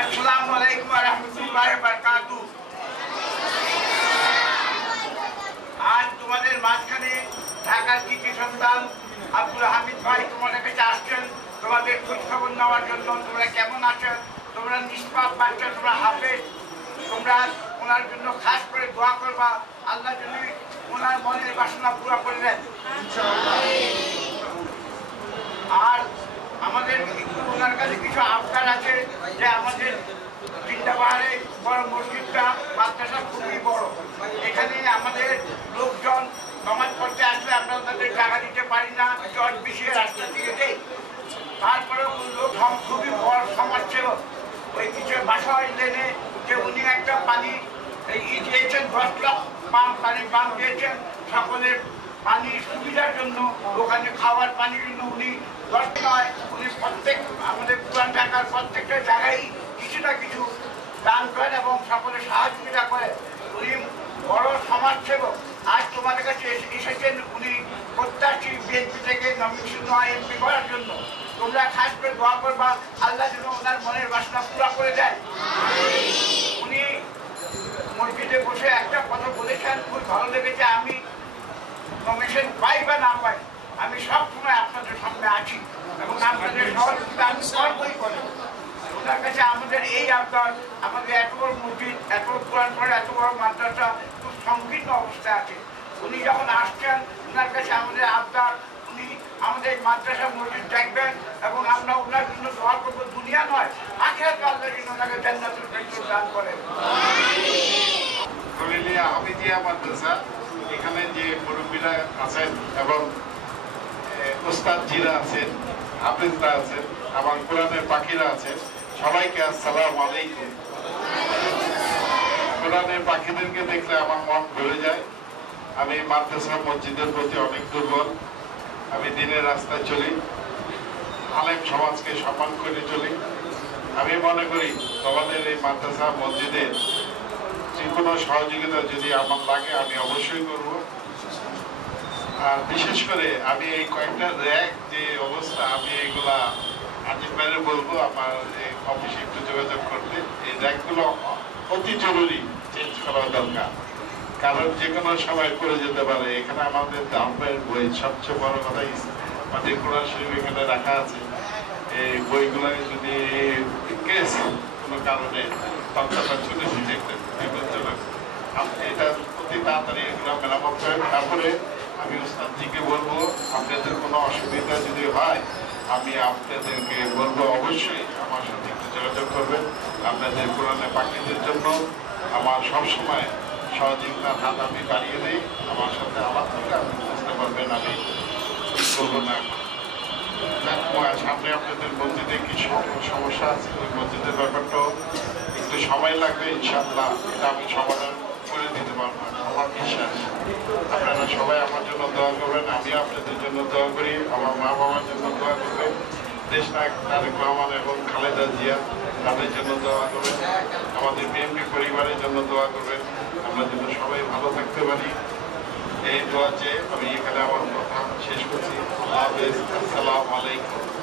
আসসালামু আলাইকুম ওয়া রাহমাতুল্লাহি ওয়া বারাকাতুহু। আজ তোমাদের মাঝখানে ঢাকার কৃতি সন্তান আব্দুল হামিদ ভাই তোমাদের কাছে আসছেন তোমাদের খোঁজ খবর নেওয়ার জন্য। তোমরা কেমন আছো? তোমরা নিষ্পাপ বাচ্চা, তোমরা হাফেজ, তোমরা ওনার জন্য খাস করে দোয়া করবা। আল্লাহ যদি ওনার মনের বাসনা পুরা করে দেন। আর আমাদের ওনার কাছে কিছু আবদার আছে যে আমাদের বৃন্দাবাহারে বড় মসজিদটা মাদ্রাসা খুবই বড়। এখানে আমাদের লোকজন নামাজ পড়তে আসলে আমরা ওনাদের টাকা দিতে পারি না, চট বিষয়ে রাস্তা দিয়ে দেই। তারপরে লোক খুবই বড় সমাজসেবক। ওই কিছু বাসায় লেনে যে উনি একটা পানি দিয়েছেন, 10 লাখ পাম্প দিয়েছেন সকলের পানির সুবিধার জন্য, ওখানে খাওয়ার পানির জন্য। উনি 10 নয়, উনি প্রত্যেক আমাদের পুরান ঢাকার প্রত্যেকটা জায়গায় কিছু না কিছু দান করেন এবং সকলে সহযোগিতা করে। উনি বড় সমাজসেবক। আজ তোমাদের কাছে এসেছেন উনি প্রত্যাশী বিএনপি থেকে নমিনেশন এমপি করার জন্য। তোমরা খাস করে দোয়া করবা আল্লাহ যেন ওনার মনের বাসনা পুরা করে দেয়। উনি মসজিদে বসে একটা কথা বলেছেন, খুব ভালো লেগেছে। আমি নমিনেশন পাই বা না পাই, আমি সবসময় আপনাদের সামনে আছি এবং আপনাদের সহযোগিতা আমি করবই করি। ওনার কাছে আমাদের এই আবদার, আমাদের এত বড় মসজিদ, এত পুরান পরে এত বড় মাদ্রাসা খুব সংকীর্ণ অবস্থায় আছে। উনি যখন আসছেন ওনার কাছে আমাদের আবদার, উনি আমাদের মাদ্রাসা মসজিদ দেখবেন এবং আমরা ওনার জন্য দোয়া করবো। দুনিয়া নয়, আখিরাতে আল্লাহ যেন ওনাকে জান্নাতুল ফেরদৌস দান করেন। হামিদিয়া মাদ্রাসা, এখানে যে মুরব্বীরা আছেন এবং ওস্তাদজিরা আছেন, হাফেজরা আছেন এবং কোরআনের পাখিরা আছেন, সবাইকে আসসালামু আলাইকুম। কোরআনের পাখিদেরকে দেখলে আমার মন ভরে যায়। আমি মাদ্রাসা মসজিদের প্রতি অনেক দুর্বল। আমি দিনের রাস্তায় চলি, আলেম সমাজকে সম্মান করে চলি। আমি মনে করি তোমাদের এই মাদ্রাসা মসজিদের যে কোনো সহযোগিতা যদি আমার লাগে আমি অবশ্যই করব। আর বিশেষ করে আমি এই কয়েকটা র্যাক যে অবস্থা, আমি এইগুলা আজিম ভাইরে বলবো আমার এই অফিসে একটু যোগাযোগ করতে। এই র্যাকগুলো অতি জরুরি চেঞ্জ করা দরকার, কারণ যে কোনো সময় করে যেতে পারে। এখানে আমাদের দামের বই, সবচেয়ে বড় কথা আমাদের কোরআন শরীফ এখানে রাখা আছে। এই বইগুলো যদি কেস কোনো কারণে এটা অতি তাড়াতাড়ি এগুলো মেরামত করেন। তারপরে আমি ওস্তাদজিকে বলবো আপনাদের কোনো অসুবিধা যদি হয় আমি আপনাদেরকে বলবো অবশ্যই আমার সাথে একটু যোগাযোগ করবেন। আপনাদের কোরআনে পাখিদের জন্য আমার সবসময় সহযোগিতার হাত আমি বাড়িয়ে দিই। আমার সাথে আলাপ থেকে আপনি বুঝতে পারবেন আমি করবো না। সামনে আপনাদের মসজিদে কিছু সমস্যা আছে, ওই মসজিদের ব্যাপারটাও একটু সময় লাগবে। ইনশাআল্লাহ এটা আমি সমাধান করে দিতে পারবো, আমার বিশ্বাস। আপনারা সবাই আমার জন্য দোয়া করবেন, আমি আপনাদের জন্য দোয়া করি। আমার মা বাবার জন্য দোয়া করবেন, দেশনায়ক তারেক রহমান এবং খালেদা জিয়া তাদের জন্য দোয়া করবেন, আমাদের বিএনপি পরিবারের জন্য দোয়া করবেন, আমরা যেন সবাই ভালো থাকতে পারি। এই দোয়া চেয়ে আমি এখানে আমার কথা শেষ করছি। আল্লাহ হাফেজ, আসসালামু আলাইকুম।